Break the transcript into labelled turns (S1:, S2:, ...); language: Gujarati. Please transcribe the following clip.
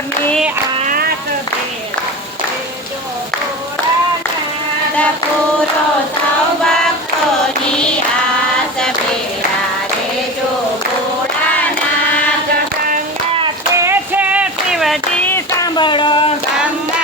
S1: કોને આત ભેદો કોરાના
S2: પૂરો સૌ ભક્તોની આસ ભેરા રેજો ગોળાના
S1: ગંગા છે શિવજી સાંભળો.
S2: સાંભળ